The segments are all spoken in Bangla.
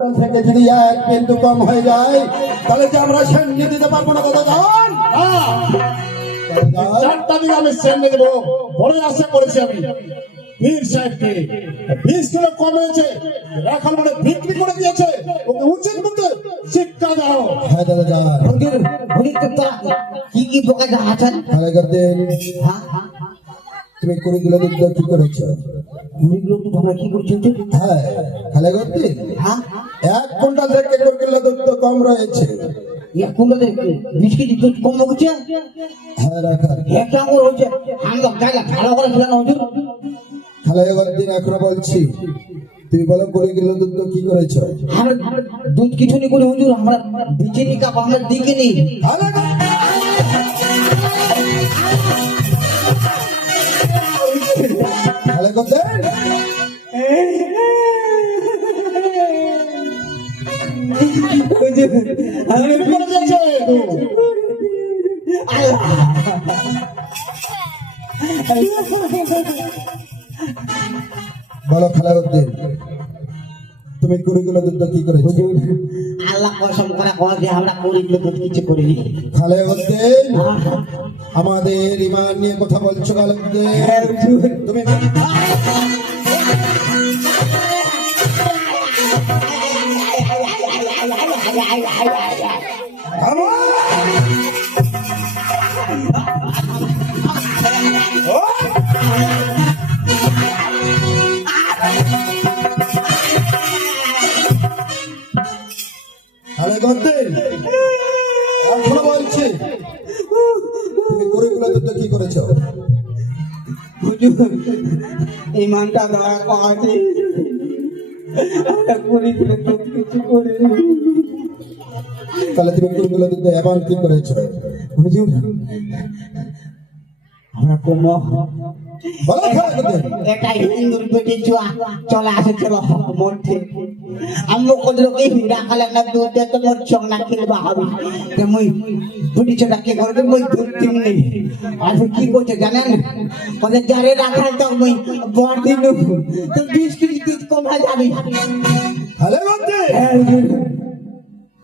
থেকে যদি এক বিন্দু কম হয়ে যায় তাহলে যে আমরা সেন্ড দিতে পারবো না কথা জান। চারটা দিন আমি সেন্ড দেবো বড় আশা করেছি আমি পীর সাহেবকে 20 কিলো কম হয়েছে এখন মানে বিক্রি করে দিয়েছে ওকে উচিত মতো শিক্ষা দাও। হ্যাঁ দাদা যান। হুজুর হুজুর তো কি কি বোকা যা আছেন ভালো করতে হ্যাঁ তুমি কুড়িগুলো দুধ কি করেছো? মুড়িগুলো তো তোমরা কি করছো হুজুর? হ্যাঁ খালে করতে হ্যাঁ 1 কুইন্টাল থেকে 1 কিলো দুধ তো কম রয়েছে। এক কুমড়ো 20 কেজি দুধ কম হচ্ছে হ্যাঁ রাখা একটা আঙুর হচ্ছে আমরা গাইলা ভালো করে ছিলেন হুজুর। খালে করতে এখনো বলছি তুমি বলো কুড়িগুলো দুধ কি করেছো? আর দুধ কিছু নি করে হুজুর আমরা বিচিনি কাপ আমরা দিকে নেই খালে করতে আমি বিক্রি করে দিয়েছে বলো খালে করতে তুমি কুড়িগুলো দুধ কি করেছো? আল্লাহ কসম করে কয় যে আমরা করিগুলো দুধ কিছু করিনি। খালে করতে আমাদের ইমান নিয়ে কথা বলছো খালে করতে তুমি খালে করতে এখনো বলছি তুমি কুড়িগুলো দুধ কি করেছো? হুজুর ইমানটা দয়া করে আমরা করিগুলো দুধ কিছু করিনি। তাহলে তুমি কুড়িগুলো দুধ এমন কি করেছো? হুজুর আমরা কোনো বলো খালে করতে এটা হিন্দুর পেটে চলে আসে চলো মধ্যে আমরা কোনলোকে হিন্দা খালে না দুধ দিয়ে তো মোর চং না খেলবা হবে যে মুই দুটি ছোটা কে করবে মুই দুধ দিন নেই আর কি করছে জানেন ওদের যারে রাখার তো মুই বড় দিন তো 20 কেজি দুধ কমা যাবে। খালে করতে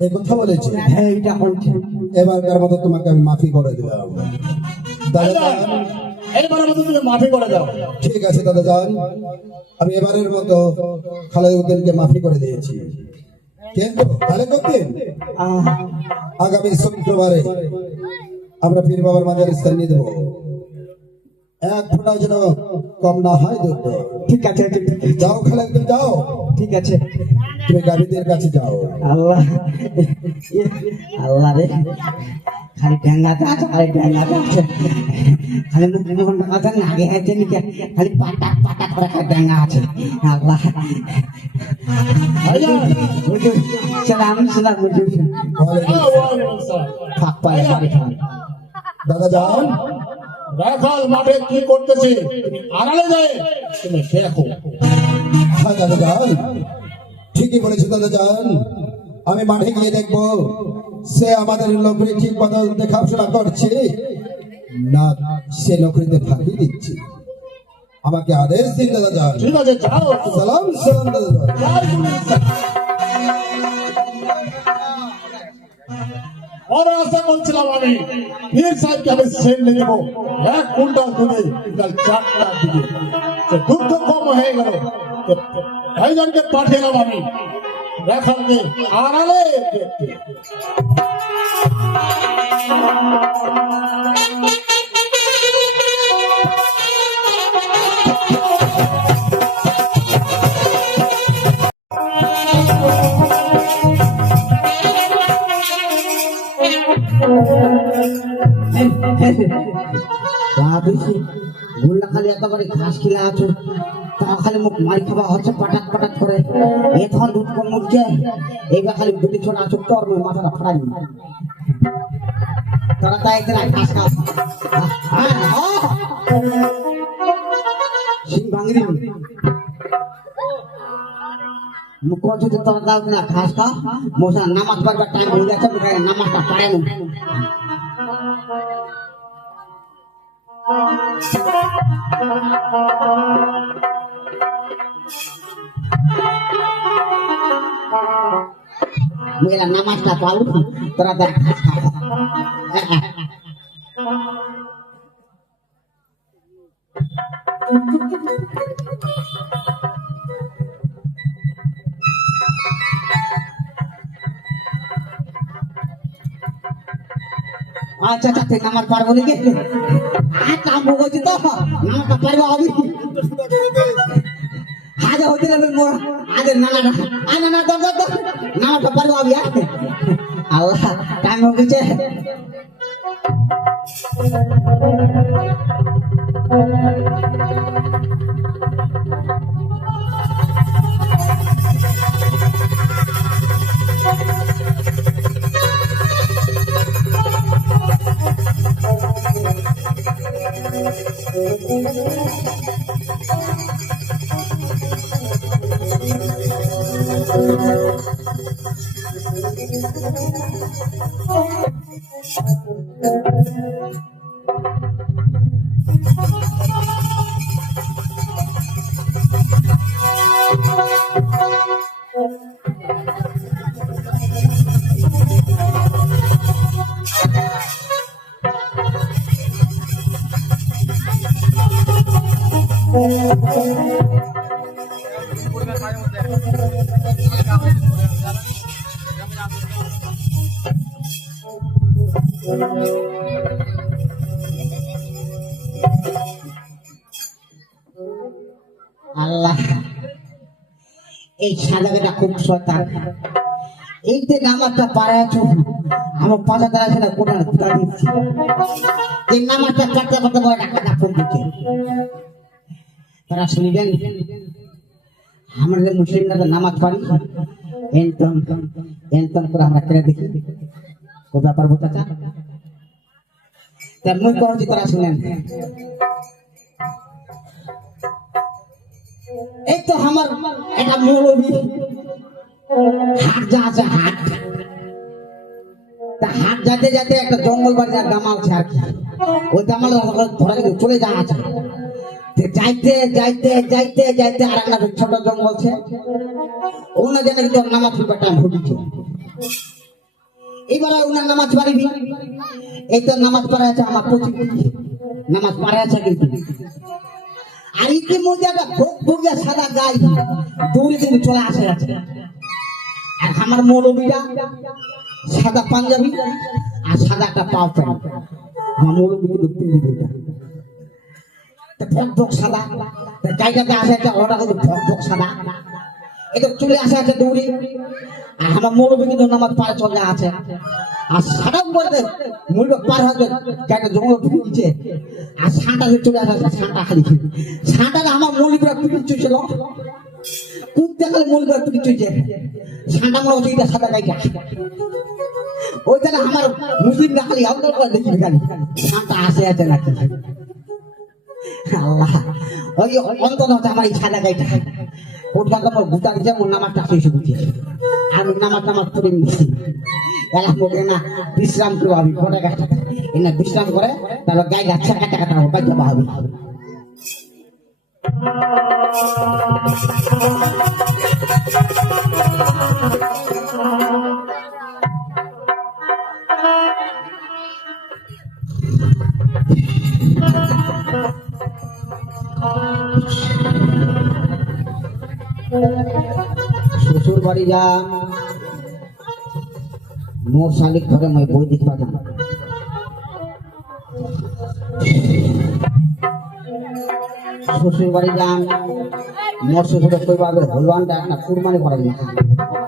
এই কথা বলেছে। হ্যাঁ এটা হচ্ছে এবারকার মতো তোমাকে আমি মাফি করে দিলাম দাদা যান। এইবারের মতো তুমি মাফি করে দাও। ঠিক আছে দাদা যান আমি এবারের মতো খালেউদ্দিনকে মাফি করে দিয়েছি কিন্তু খালেউদ্দিন আগামী শুক্রবারে আমরা পীর বাবার মাজার স্থান নিয়ে দেবো 1 ফোঁটা যেন কম না হয় দুধ। ঠিক আছে যাও খালেউদ্দিন যাও ঠিক আছে তুমি গাভীদের কাছে যাও। আল্লাহ আল্লাহ রে খালি ডেঙ্গাতে আছে খালি ডেঙ্গাতে আছে খালি মুখ কথা নাগে আছে নিকে খালি পাটা পাটা করে খালি ডেঙ্গা আছে আল্লাহ হুজুর সালাম সালাম হুজুর ফাক পায় বাড়ি খান দাদা যান রাখাল মাঠে কি করতেছে তুমি আড়ালে যায় তুমি দেখো। হ্যাঁ দাদা যান ঠিকই বলেছো দাদা যান আমি মাঠে গিয়ে দেখবো সে আমাদের লোকরি ঠিক মতো দেখাশোনা করছে না সে লোকরিতে ফাঁকি দিচ্ছে। আমাকে আদেশ দিন দাদা যান। ঠিক আছে যাও সালাম সালাম দাদা যান। বড় আশা করছিলাম আমি পীর সাহেবকে আমি সেন্ড দেব 1 কুইন্টাল দুধে কাল 4টা দিকে দুধ তো কম হয়ে গেল ভাইজানকে পাঠিয়েলাম আমি রাখালকে আড়ালে দেখতে। গুল্লা খালি একেবারে ঘাস খিলা আছো তা খালি মুখ মারি খাওয়া হচ্ছে পাটাক পাটাক করে এখন দুধ কম উঠছে এইবার খালি দুটি ছোট আছো তোর মাথাটা ফাড়াই তোরা তাই ঘাস খাও সিং ভাঙি দিবি মুখ করছে তোরা দাও না ঘাস খাও মশা নামাজ পড়বার টাইম হয়ে গেছে নামাজটা পারে না মেয়েরা নামাজটা পাবো তোরা দেখ আচ্ছা আচ্ছা তুই নামাজ পারবো নাকি আচ্ছা আমি বলছি তো নামাজটা পারবো আমি আজ হতে যাবে আজ নানা নানা নামাজটা পারবো আমি আল্লাহ টাইম হয়ে গেছে আল্লাহ এই সাজাটা খুব শয়তান এই যে নামাজটা পারে আছো আমার পাশা দ্বারা সেটা কোটা ধুতা দিচ্ছি এই নামাজটা কাটতে করতে বড় টাকা ফোন দিচ্ছে তারা শুনবেন আমরা মুসলিমরা তো নামাজ পারি এনতম এনতম করে আমরা কেটে দেখি ও ব্যাপার বোঝা চা তার মুখ করছি তারা শুনেন এই তো আমার একটা মৌলবী হাট যা আছে হাট তা হাট যেতে যেতে একটা জঙ্গল বাড়ি দামাল আছে আর কি ওই দামাল ধরে চলে যাওয়া আছে যাইতে যাইতে যাইতে যাইতে আর একটা ছোট জঙ্গল আছে ওনা যেন কিন্তু নামাজ পড়বার টাইম ঘুরিছে এবার ওনার নামাজ পারিবি এই তো নামাজ পড়া আছে আমার প্রচুর নামাজ পড়া আছে কিন্তু আর ইতিমধ্যে একটা ভোগ ভোগিয়া সাদা গাই দৌড়ে কিন্তু চলে আসে আছে আর আমার মৌলবীরা সাদা পাঞ্জাবি আর সাদা একটা পাও প্যান্ট আমার মৌলবী কিন্তু পিন্ডি ভক সাদা গাইটাতে আসে একটা ওটা কিন্তু ভক সাদা এটা চলে আসে আছে দৌড়ে আর আমার মৌলবী কিন্তু নামাজ পাড়ে চলে আছে আর সাদা বলতে মূল্য পার হবে গাইটা জঙ্গল ঢুকছে আর সাঁটা চলে আসে সাঁটা খালি সাঁটাটা আমার মৌলিকরা পিঠে চুইছিল খুব দেখালে মৌলিকরা পিঠে চুইছে সাঁটা মনে হচ্ছে এটা সাদা গাইটা ওইটা আমার মুসলিমরা খালি আউটার করে দেখি খালি সাঁটা আসে আছে নাকি আল্লাহ ওই অন্তত হচ্ছে আমার এই সাদা গাইটা পর্যন্ত আমার গুটা দিচ্ছে ওর নামাজটা শেষ হচ্ছে আমি নামাজ পড়ে নিচ্ছি এলাম বলবে না বিশ্রাম করবো আমি পরে গাছটা এনে বিশ্রাম করে তারপর গায়ে গাছটা কাটা কাটা হবে বাইতে হবে শ্বশুর বাড়ি যান মোর শালিক ঘরে মই বই দেখবা যান শ্বশুর বাড়ি যান মোর শ্বশুরে কইবা হবে হলুয়ানটা একটা কুরবানি করা যাবে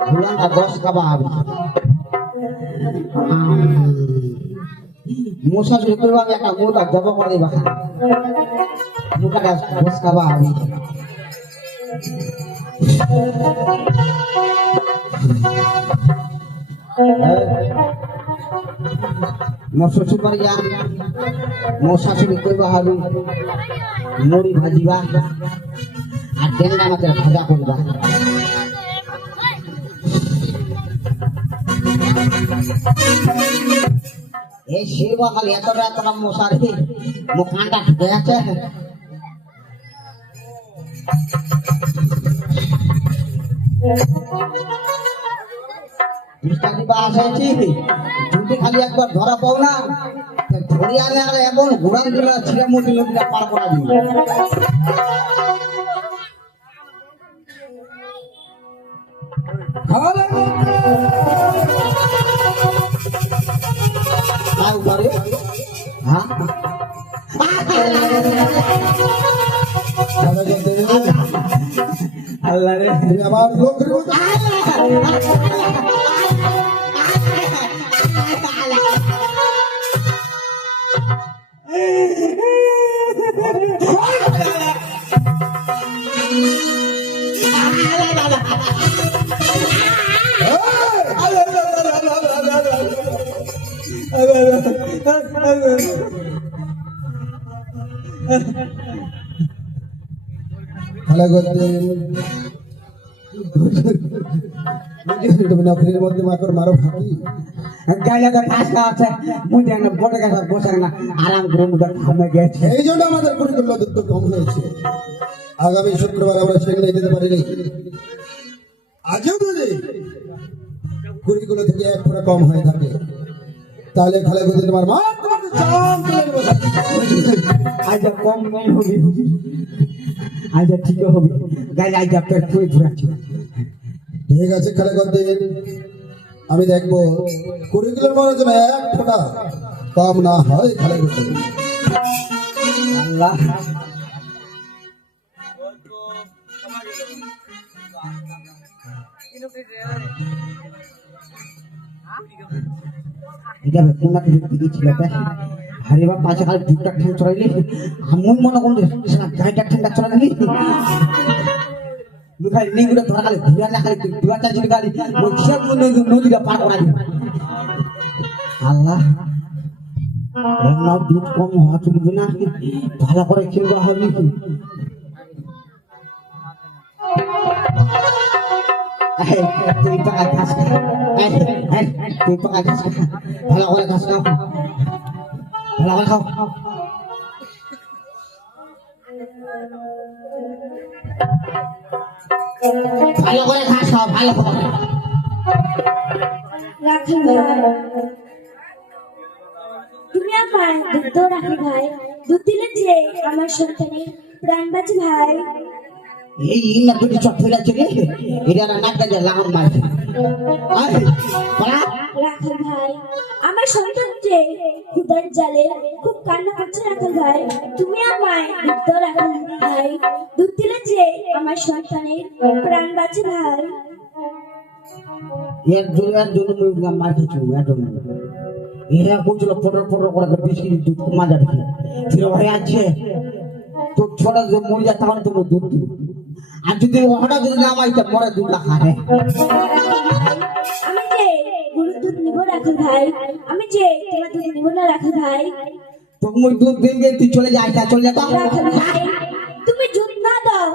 হলুয়ানটা 10 খাবা হবে মোর শাশুড়ি কইবা হবে একটা মোটা জব করে দিবা মোটাটা 10 খাবা হবে মোর শ্বশুর বাড়ি যান মোর শাশুড়ি কইবা হবে মুড়ি ভাজিবা আর ডেন্ডা মাছের ভাজা করবা এই শিবা খালি এতটা মশারি মুখ কানটা ঢুকে আছে স্টাডি বা আসাইছি যদি খালি একবার ধরা পাও না ধরে আনে আর এমন ঘোরান দিলে ছিঁড়ে মুটি নদীটা পার করা দিই তাই ঘরে হ্যাঁ আল্লাহ রে তুমি আমার লোকের মতো খেলা করতে তুমি নকরির মধ্যে মাকড় মারো ফাঁকি গাইলে তো কাজটা আছে মুঝে না বড় কাজ বসে না আরাম করে মুখে ঘুমে গেছে এই জন্য আমাদের পরিকল্পনা দুঃখ কম হয়েছে আগামী শুক্রবার আমরা সেখানে যেতে পারিনি আজও যদি কুড়িগুলো থেকে এক ফোঁটা কম হয়ে থাকে তাহলে খেলা করতে তোমার মা তোমাকে চাম তুলে দেবো। আজ কম নেই হবে আজ ঠিক হবে গাইলে আজ পেট পুরো ঘুরাচ্ছি ঠিক আছে খেলা করতে আমি দেখবো কুড়িগুলোর মারার জন্য এক ফোঁটা কম না হয় খেলা করতে আল্লাহ এটা কোন একটা দিদি ছিল আরে বাবা পাঁচ কাল দুটা ঠান চড়াইলি আমি মনে করুন গাড়িটা ঠান্ডা চড়াইলি দুখাই নিগুলো ধরা খালি ঘুরা না খালি দুটা ছিল গাড়ি ওই সব নদীটা পার করা আল্লাহ দুধ কম হওয়া চলবে না ভালো করে খেলবা হবে তুই পাকা ঘাস খা তুই পাকা ঘাস খা ভালো করে ঘাস খাও ভালো করে খাও ভালো করে ঘাস খাও ভালো করে রাখি ভাই তুমি আমার দুধ রাখি ভাই দুধ দিলে যে আমার সন্তানের প্রাণ বাঁচে ভাই এই না দুটি চট ফেলে চলে এটা নাকটা যে লাগাম মারছে আরে পালা রাখাল ভাই আমার সন্তান যে ক্ষুধার জালে খুব কান্না করছে রাখাল ভাই তুমি আমায় দুধ রাখাল ভাই দুধ দিলে যে আমার সন্তানের প্রাণ বাঁচে ভাই এর জন্য মুই মার খেয়েছি এর জন্য এরা বলছিল পটর পটর করে বেশি দুধ মাজা দেখি ফিরে ভাই আছে তোর ছোড়া যে মরে যায় তাহলে তোমার দুধ দিবে আর যদি হঠাৎ যদি না মাইতে পরে দুধ না খাবে আমি যে গরুর দুধ নিব রাখাল ভাই আমি যে তোমার দুধ নিব না রাখাল ভাই তুমি দুধ দিয়ে তুই চলে যাই তা চলে যা রাখাল ভাই তুমি দুধ না দাও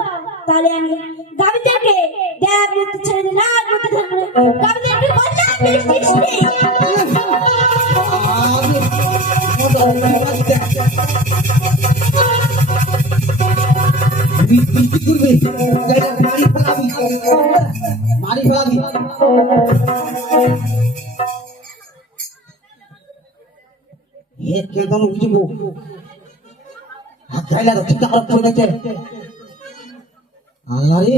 তাহলে আমি গাবিদেরকে দেব বলতে ছেড়ে দিই না বলতে থাকবে গাবিদেরকে বলতে বেশ বেশি মারি ফেলাবি কেমন বুঝবো খাইলা তো চিন্তা করে চলে গেছে আল্লাহ রে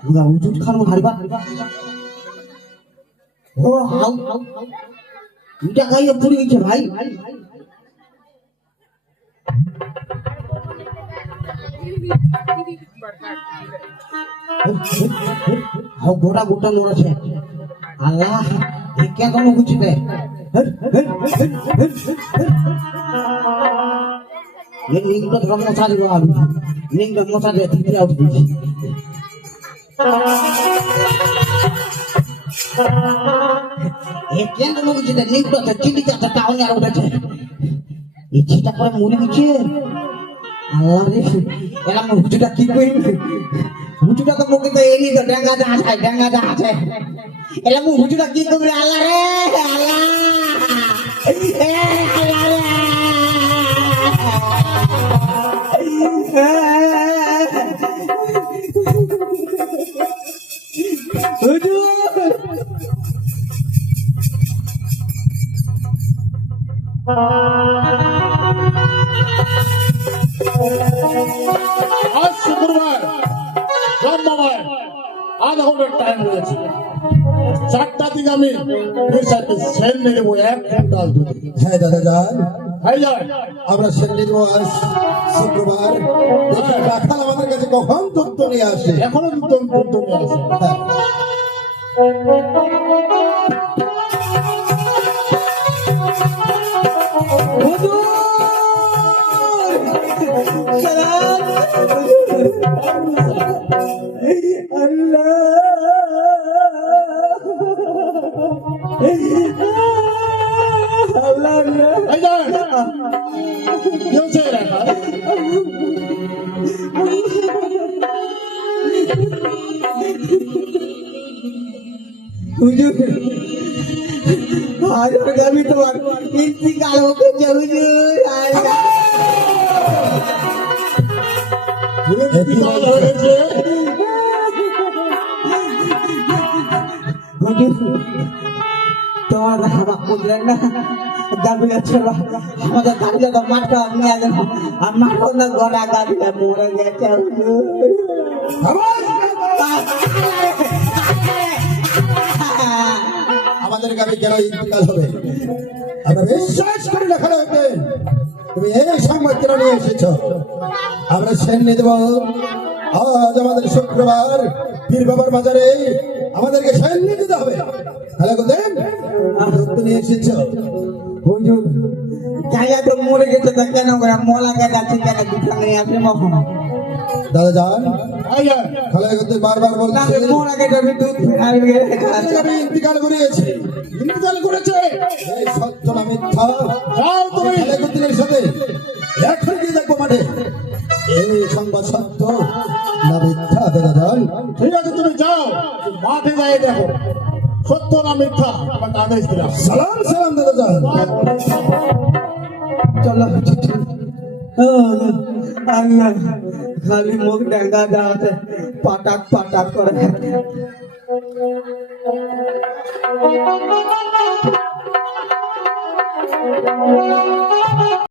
পুরা উজুট খানো হারিবা ও হাউ এটা খাইয়ে পুড়ে গেছে ভাই গোটা গোটা মরেছে আল্লাহ কেমন বুঝবে লিঙ্গটা ধর্ম মশা দিব আমি লিঙ্গ মশা দিয়ে দিতে আউট দিচ্ছি কেমন বুঝবে লিঙ্গটা চিন্তিত একটা টাউনে আর উঠেছে ইচ্ছেটা করে মরে গেছে আল্লাহ রে এরা হুজুটা কি কই হুজুটা তো মুখে তো এরি তো ডাঙ্গাটা আছে এরা হুজুটা কি করবে আল্লাহ রে আল্লাহ এ আল্লাহ রে হুজুর আজ শুক্রবার রামবাবায় আধা ঘন্টার টাইম রয়েছে। 4টা দিকে আমি পীর সাহেবকে সেন নিয়ে দেবো 1 কুইন্টাল দুধ। হ্যাঁ দাদা যান, ভাই যান, আমরা সেন্ডি দেবো আজ শুক্রবার। দেখি রাখাল আমাদের কাছে কখন তথ্য নিয়ে আসে। এখনো দুধ নিয়ে আসে। হ্যাঁ। ভাই যান, কি হচ্ছে রাখাল? হুজুর আজ আমি তোমার ইন্তিকাল হচ্ছে হুজুর। ইন্তিকাল হয়েছে? হুজুর তোমার হাবা করলেন না গাবিলা ছিল আমাদের গাবিলা তো মাঠটা নিয়ে গেল আর মাঠও না গড়া গাবিলা মরে গেছে হুজুর। আমাদের গ্রামে কেন ইন্তিকাল হবে? আমরা বিশ্বাস করি না খালা হতে তুমি এই সংবাদ কেন নিয়ে এসেছ? আমরা সেন নিয়ে দেবো আজ আমাদের শুক্রবার পীর বাবার বাজারে আমাদেরকে সেন নিয়ে দিতে হবে। খালা দেন দুধ নিয়ে এসেছ। হুজুর গাইয়া তো মরে গেছে তা কেন করে মলা গাছ আছে কেন দুটো নিয়ে আসে মহন দাদা যান, ভাই যান, খালা বারবার বলছে মরা গেছে আমি দুধ ফেরাবি আমি ইন্তিকাল করিয়েছি। ইন্তিকাল করেছে? এই সত্য না মিথ্যা? যাও তুমি। খালেকুদ্দিনের সাথে এখন গিয়ে দেখবো মাঠে এই সংবাদ সত্য না মিথ্যা। দাদা যান, ঠিক আছে, তুমি যাও, মাঠে যাই দেখো সত্য না মিথ্যা। তোমাকে আদেশ দিলাম। সালাম সালাম দাদা যান। চলো আল্লাহ খালি মুখ দেখা যাচ্ছে পাটাক পাটাক করে